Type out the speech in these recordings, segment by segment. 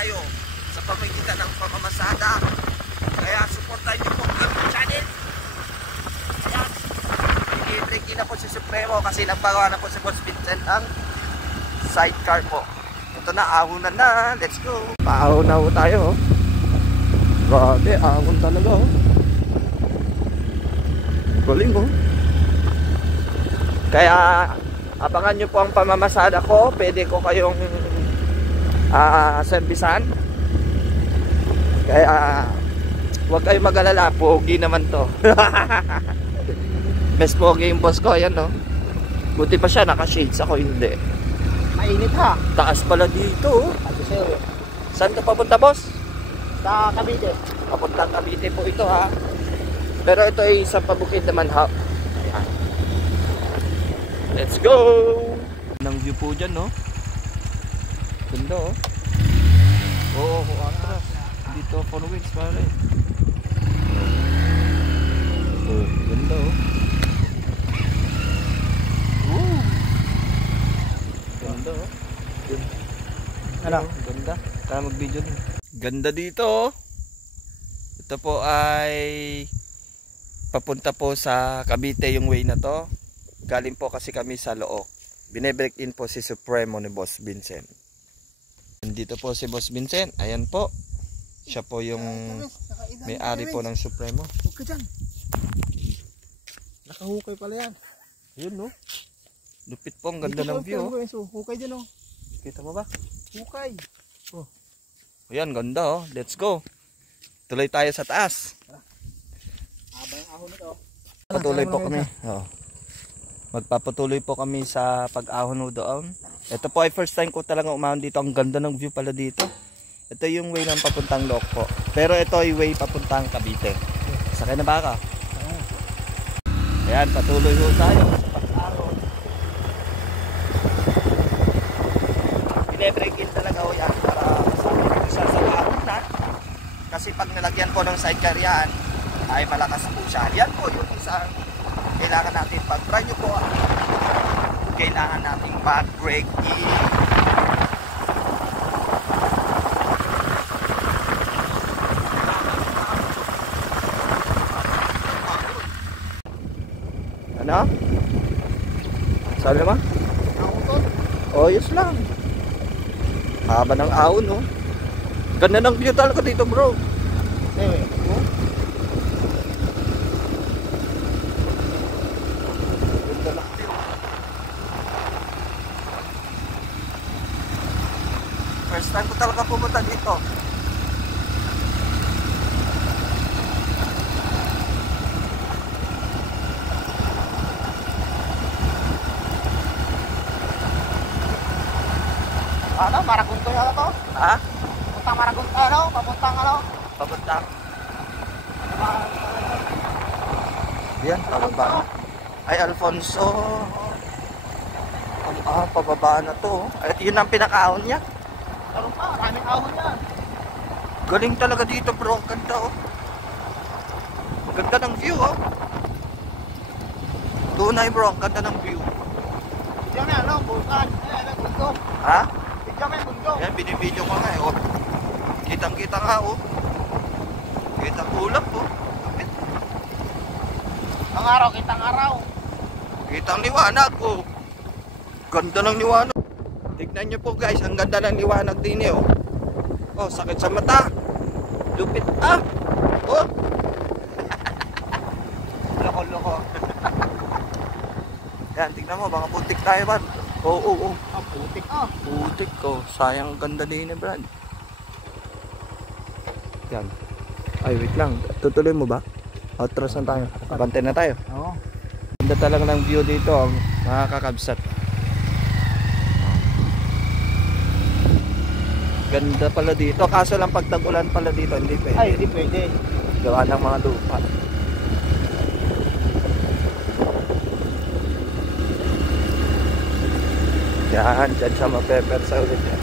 tayo sa pamagitan ng pamamasada. Kaya supportan niyo po ang channel. Ayan, i-break na po si Supremo kasi nagpagawa na po si Boss Vincent ang sidecar po. Ito na, ahonan na. Let's go. Paahon na po tayo. Grabe, ahon talaga. Galing oh. Kaya abangan nyo po ang pamamasada ko. Pwede ko kayong servisan. Kaya huwag kayong mag-alala. Pogi naman to. Mas pogi yung boss ko. Ayan no. Buti pa siya naka-shades. Ako hindi. Mainit ha. Taas pala dito. Saan ka papunta boss? Sa Cavite. Papuntang Cavite po ito ha. Pero ito ay isang pabukid naman ha. Ayan. Let's go! Nang view po dyan no. Ganda oh. Oo, atras. Dito 4 wheels pare. Oh, ganda oh. Ganda oh. Ano? Ganda. Tara mag-video din. Ganda dito oh. Ito po ay papunta po sa Cavite yung way na to. Galing po kasi kami sa Look. Binebreak in po si Supremo ni Boss Vincent. Nandito po si Boss Vincent. Ayan po. Siya po yung may-ari po ng Supremo. Huwag ka dyan. Nakahukay pala yan. Ayun no. Lupit po. Ang ganda ng view. Hukay dyan oh. Kita mo ba? Hukay. Oh. Ayan ganda oh. Let's go. Tuloy tayo sa taas. Haba yung ahon nito. Patuloy po kami. Oh. Magpapatuloy po kami sa pag-ahon doon. Ito po ay first time ko talaga umahon dito. Ang ganda ng view pala dito. Ito yung way ng papuntang Loc po. Pero ito ay way papuntang Cavite. Sakay na ba ka? Ayan, patuloy po tayo sa pag-ahon. Binebreak in talaga o yan para masabi siya sa ahon na. Kasi pag nalagyan po ng sidecar yan, ay malakas po siya. Yan po yung isang kailangan natin pag try nyo po kailangan natin mag-break in. Ano? Sabi naman? Oyos lang. Haba ng ahon no. Ganda ng view talaga dito bro. First time ko talaga pumunta dito. Ano? Maragunto yata to? Ha? Papuntang Maragunto. Ano? Papuntang ano? Papunta. Yan, pababa. Ay, Alfonso. Pababa na to. Ay, yun ang pinakaahon niya. Ano pa? Maraming ahon yan. Galing talaga dito bro. Ang ganda oh. Ang ganda ng view oh. Tunay bro. Ang ganda ng view. Diyan may ano? Bulkan. Ano? Bundok. Ha? Diyan may bundok. Yan, binibidyo ko nga eh oh. Kitang kita nga oh. Kitang ulap oh. Kapit. Ang araw, kitang araw. Kitang liwanag oh. Ganda ng liwanag. Tignan nyo po guys, ang ganda ng liwanag din eh oh. Oh, sakit sa mata. Lupit ah. Oh. Loko-loko. Yan, tignan mo, baka putik tayo ba? Oo. Ah, putik ah. Putik ko. Sayang ganda din eh Brad. Yan. Ay, wait lang. Tutuloy mo ba? Outros na tayo. Abante na tayo. Oo. Ganda talaga ng view dito, mga kakabsat. Ganda pala dito. Kaso lang pag tag-ulan pala dito, hindi pwede. Ay, hindi pwede. Gawa ng mga lupa. Yan, dyan siya mapeper sa ulit yan.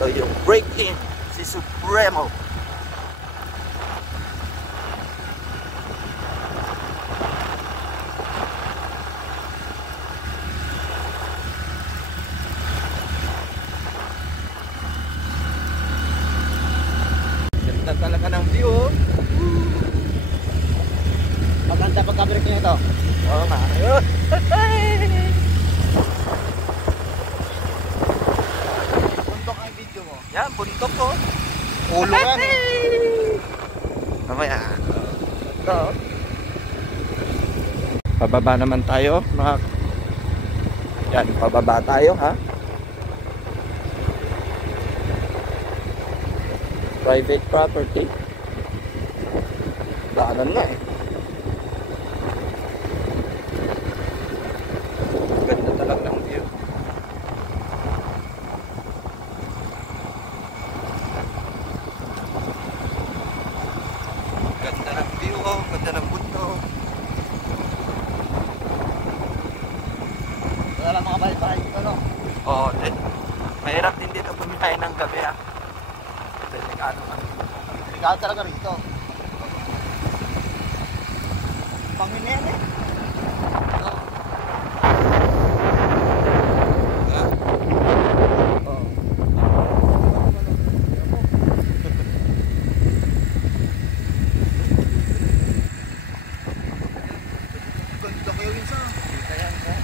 Ito yung break-in si Supremo. to. Oo nga. Ayun. Bundok ang video mo. Yan, bundok ko. Ulo yan eh. Mamaya. Ito. Pababa naman tayo, mga... Yan, pababa tayo, ha? Private property. Daanan nga eh. Ganda talaga ng view. Ganda ng view, oh. Ganda ng bundok. Wala lang mga bahay-bahay dito, no? Oo, din. Mahirap din dito bumiyahe ng gabi, ha? Delikado ka. Delikado talaga rito. Panginin eh. No? Oo. Ganda kayo minsan. Kaya nga.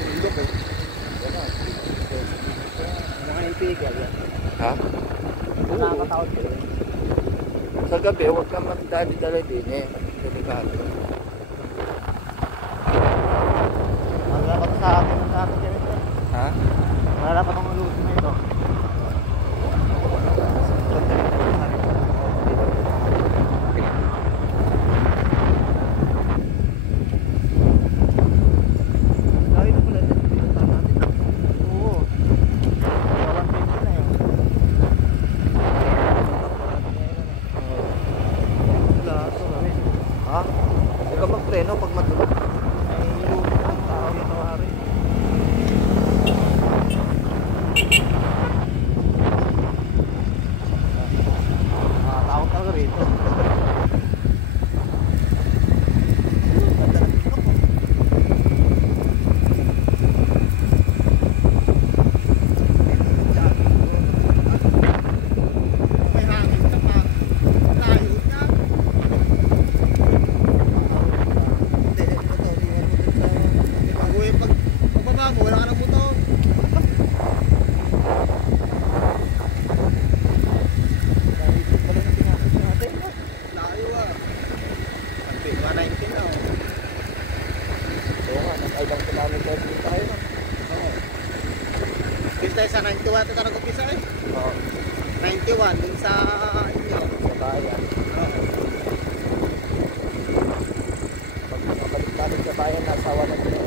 Bundok eh. Mga ipigil yan. Ha? Nakakatakot ko eh. Sa gabi, huwag kang magdali-dali din eh. Delikado. Malalapat sa akin dyan ito. Ha? Malalapat ang malusin na ito. Dahil na pala dito natin. Oo. Kawan din na yun. Laso kami. Ha? Huwag kang magpreno pag matulog. Ay, ilusin ang tao dito hari. Nakakatakot talaga rito. Ganda ng bundok, oh. May hangin ka pa. Layo na. Hindi, motor. Iwan mo dun sa... Bago yung pagbaba mo, wala ka ng motor. Dahil ito pala na pinakit natin. Layo ah. Ang 19 na oh. Oo nga, nag-ibang kilometer din tayo. Oo. Bis tayo sa 91 ito na kupisa eh. Oo. 91 dun sa inyo. Sa bayan. Oo. Pag nakabalik natin sa bayan, nasa 100